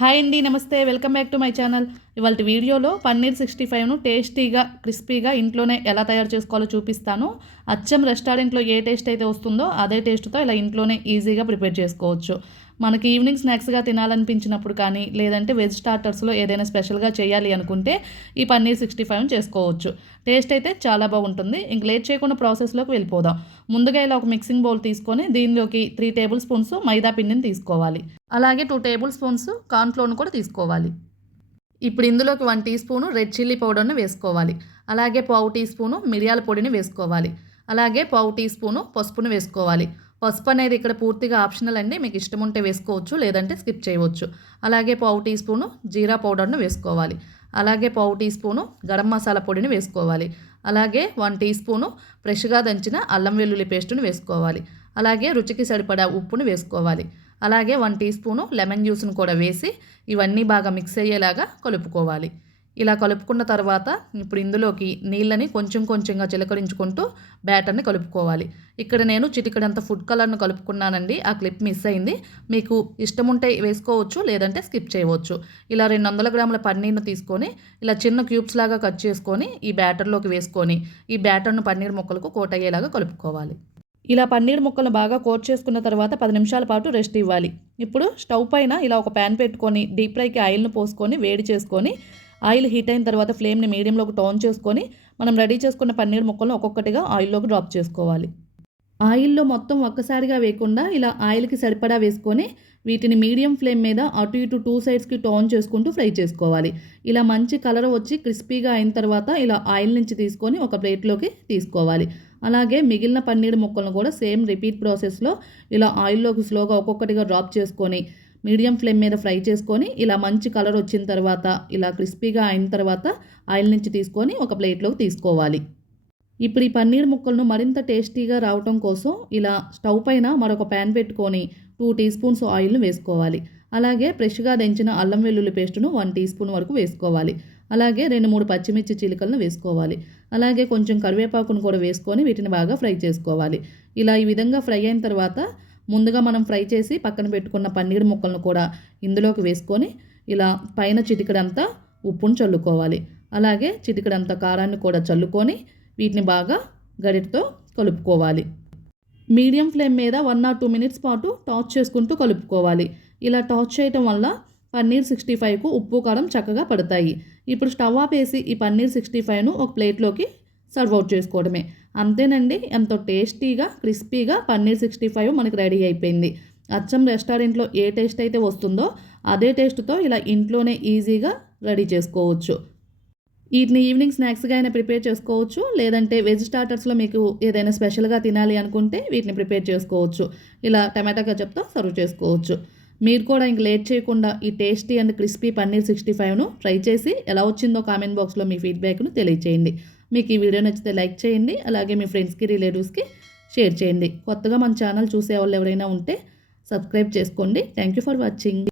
Hi అండి, నమస్తే. Welcome back to my channel. ఇవాళ వీడియోలో పన్నీర్ 65ను టేస్టీగా క్రిస్పీగా ఇంట్లోనే ఎలా తయారు చేసుకోవాలో చూపిస్తాను. అచ్చం రెస్టారెంట్లో ఏ టేస్ట్ అయితే వస్తుందో అదే టేస్ట్తో ఇలా ఇంట్లోనే ఈజీగా ప్రిపేర్ చేసుకోవచ్చు. మనకి ఈవినింగ్ స్నాక్స్గా తినాలనిపించినప్పుడు కానీ, లేదంటే వెజ్ స్టార్టర్స్లో ఏదైనా స్పెషల్గా చేయాలి అనుకుంటే ఈ పన్నీర్ 65 చేసుకోవచ్చు. టేస్ట్ అయితే చాలా బాగుంటుంది. ఇంక లేట్ చేయకుండా ప్రాసెస్లోకి వెళ్ళిపోదాం. ముందుగా ఇలా ఒక మిక్సింగ్ బౌల్ తీసుకొని దీనిలోకి 3 టేబుల్ స్పూన్స్ మైదా పిండిని తీసుకోవాలి. అలాగే 2 టేబుల్ స్పూన్స్ కార్న్‌ఫ్లోర్‌ను కూడా తీసుకోవాలి. ఇప్పుడు ఇందులోకి 1 టీ స్పూను రెడ్ చిల్లీ పౌడర్‌ని వేసుకోవాలి. అలాగే పావు టీ స్పూను మిరియాల పొడిని వేసుకోవాలి. అలాగే పావు టీ స్పూను పసుపును వేసుకోవాలి. పసుపు అనేది ఇక్కడ పూర్తిగా ఆప్షనల్ అండి. మీకు ఇష్టం ఉంటే వేసుకోవచ్చు, లేదంటే స్కిప్ చేయవచ్చు. అలాగే పావు టీ స్పూను జీరా పౌడర్‌ను వేసుకోవాలి. అలాగే పావు టీ స్పూను గరం మసాలా పొడిని వేసుకోవాలి. అలాగే 1 టీ స్పూను ఫ్రెష్‌గా దంచిన అల్లం వెల్లుల్లి పేస్టును వేసుకోవాలి. అలాగే రుచికి సరిపడా ఉప్పును వేసుకోవాలి. అలాగే 1 టీ స్పూను లెమన్ జ్యూస్ను కూడా వేసి ఇవన్నీ బాగా మిక్స్ అయ్యేలాగా కలుపుకోవాలి. ఇలా కలుపుకున్న తర్వాత ఇప్పుడు ఇందులోకి నీళ్ళని కొంచెం కొంచెంగా చిలకరించుకుంటూ బ్యాటర్ని కలుపుకోవాలి. ఇక్కడ నేను చిటికెడంత ఫుడ్ కలర్ను కలుపుకున్నానండి. ఆ క్లిప్ మిస్ అయింది. మీకు ఇష్టం ఉంటే వేసుకోవచ్చు, లేదంటే స్కిప్ చేయవచ్చు. ఇలా 200 గ్రాముల పన్నీర్ను తీసుకొని ఇలా చిన్న క్యూబ్స్ లాగా కట్ చేసుకొని ఈ బ్యాటర్లోకి వేసుకొని ఈ బ్యాటర్ను పన్నీర్ ముక్కలకు కోట్ అయ్యేలాగా కలుపుకోవాలి. ఇలా పన్నీర్ ముక్కలను బాగా కోట్ చేసుకున్న తర్వాత 10 నిమిషాల పాటు రెస్ట్ ఇవ్వాలి. ఇప్పుడు స్టవ్ పైన ఇలా ఒక ప్యాన్ పెట్టుకొని డీప్ ఫ్రైకి ఆయిల్ను పోసుకొని వేడి చేసుకొని ఆయిల్ హీట్ అయిన తర్వాత ఫ్లేమ్ని మీడియంలోకి టర్న్ చేసుకొని మనం రెడీ చేసుకున్న పన్నీర్ ముక్కలను ఒక్కొక్కటిగా ఆయిల్లోకి డ్రాప్ చేసుకోవాలి. ఆయిల్లో మొత్తం ఒక్కసారిగా వేయకుండా ఇలా ఆయిల్కి సరిపడా వేసుకొని వీటిని మీడియం ఫ్లేమ్ మీద అటు ఇటు 2 సైడ్స్కి టర్న్ చేసుకుంటూ ఫ్రై చేసుకోవాలి. ఇలా మంచి కలర్ వచ్చి క్రిస్పీగా అయిన తర్వాత ఇలా ఆయిల్ నుంచి తీసుకొని ఒక ప్లేట్లోకి తీసుకోవాలి. అలాగే మిగిలిన పన్నీర్ ముక్కలను కూడా సేమ్ రిపీట్ ప్రాసెస్లో ఇలా ఆయిల్లోకి స్లోగా ఒక్కొక్కటిగా డ్రాప్ చేసుకొని మీడియం ఫ్లేమ్ మీద ఫ్రై చేసుకొని ఇలా మంచి కలర్ వచ్చిన తర్వాత ఇలా క్రిస్పీగా అయిన తర్వాత ఆయిల్ నుంచి తీసుకొని ఒక ప్లేట్లోకి తీసుకోవాలి. ఇప్పుడు ఈ పన్నీర్ ముక్కలను మరింత టేస్టీగా రావటం కోసం ఇలా స్టవ్ పైన మరొక ప్యాన్ పెట్టుకొని 2 టీ స్పూన్స్ ఆయిల్ను వేసుకోవాలి. అలాగే ఫ్రెష్గా దంచిన అల్లం వెల్లుల్లి పేస్టును 1 టీ స్పూన్ వరకు వేసుకోవాలి. అలాగే 2-3 పచ్చిమిర్చి చీలికలను వేసుకోవాలి. అలాగే కొంచెం కరివేపాకును కూడా వేసుకొని వీటిని బాగా ఫ్రై చేసుకోవాలి. ఇలా ఈ విధంగా ఫ్రై అయిన తర్వాత ముందుగా మనం ఫ్రై చేసి పక్కన పెట్టుకున్న పన్నీర్ ముక్కలను కూడా ఇందులోకి వేసుకొని ఇలా పైన చిటికెడంతా ఉప్పును చల్లుకోవాలి. అలాగే చిటికెడంతా కారాన్ని కూడా చల్లుకొని వీటిని బాగా గరిటతో కలుపుకోవాలి. మీడియం ఫ్లేమ్ మీద 1 or 2 మినిట్స్ పాటు టాస్ చేసుకుంటూ కలుపుకోవాలి. ఇలా టాస్ చేయటం వల్ల పన్నీర్ 65కు ఉప్పు కారం చక్కగా పడతాయి. ఇప్పుడు స్టవ్ ఆపేసి ఈ పన్నీర్ 65ను ఒక ప్లేట్లోకి సర్వ్ అవుట్ చేసుకోవడమే. అంతేనండి, ఎంతో టేస్టీగా క్రిస్పీగా పన్నీర్ 65 మనకి రెడీ అయిపోయింది. అచ్చం రెస్టారెంట్లో ఏ టేస్ట్ అయితే వస్తుందో అదే టేస్ట్తో ఇలా ఇంట్లోనే ఈజీగా రెడీ చేసుకోవచ్చు. వీటిని ఈవినింగ్ స్నాక్స్గా అయినా ప్రిపేర్ చేసుకోవచ్చు, లేదంటే వెజ్ స్టార్టర్స్లో మీకు ఏదైనా స్పెషల్గా తినాలి అనుకుంటే వీటిని ప్రిపేర్ చేసుకోవచ్చు. ఇలా టమాటా కెచప్తో సర్వ్ చేసుకోవచ్చు. మీరు కూడా ఇంక లేట్ చేయకుండా ఈ టేస్టీ అండ్ క్రిస్పీ పన్నీర్ 65ను ట్రై చేసి ఎలా వచ్చిందో కామెంట్ బాక్స్లో మీ ఫీడ్బ్యాక్ను తెలియచేయండి. మీకు ఈ వీడియో నచ్చితే లైక్ చేయండి. అలాగే మీ ఫ్రెండ్స్కి, రిలేటివ్స్కి షేర్ చేయండి. కొత్తగా మన ఛానల్ చూసే వాళ్ళు ఎవరైనా ఉంటే సబ్స్క్రైబ్ చేసుకోండి. Thank you for watching.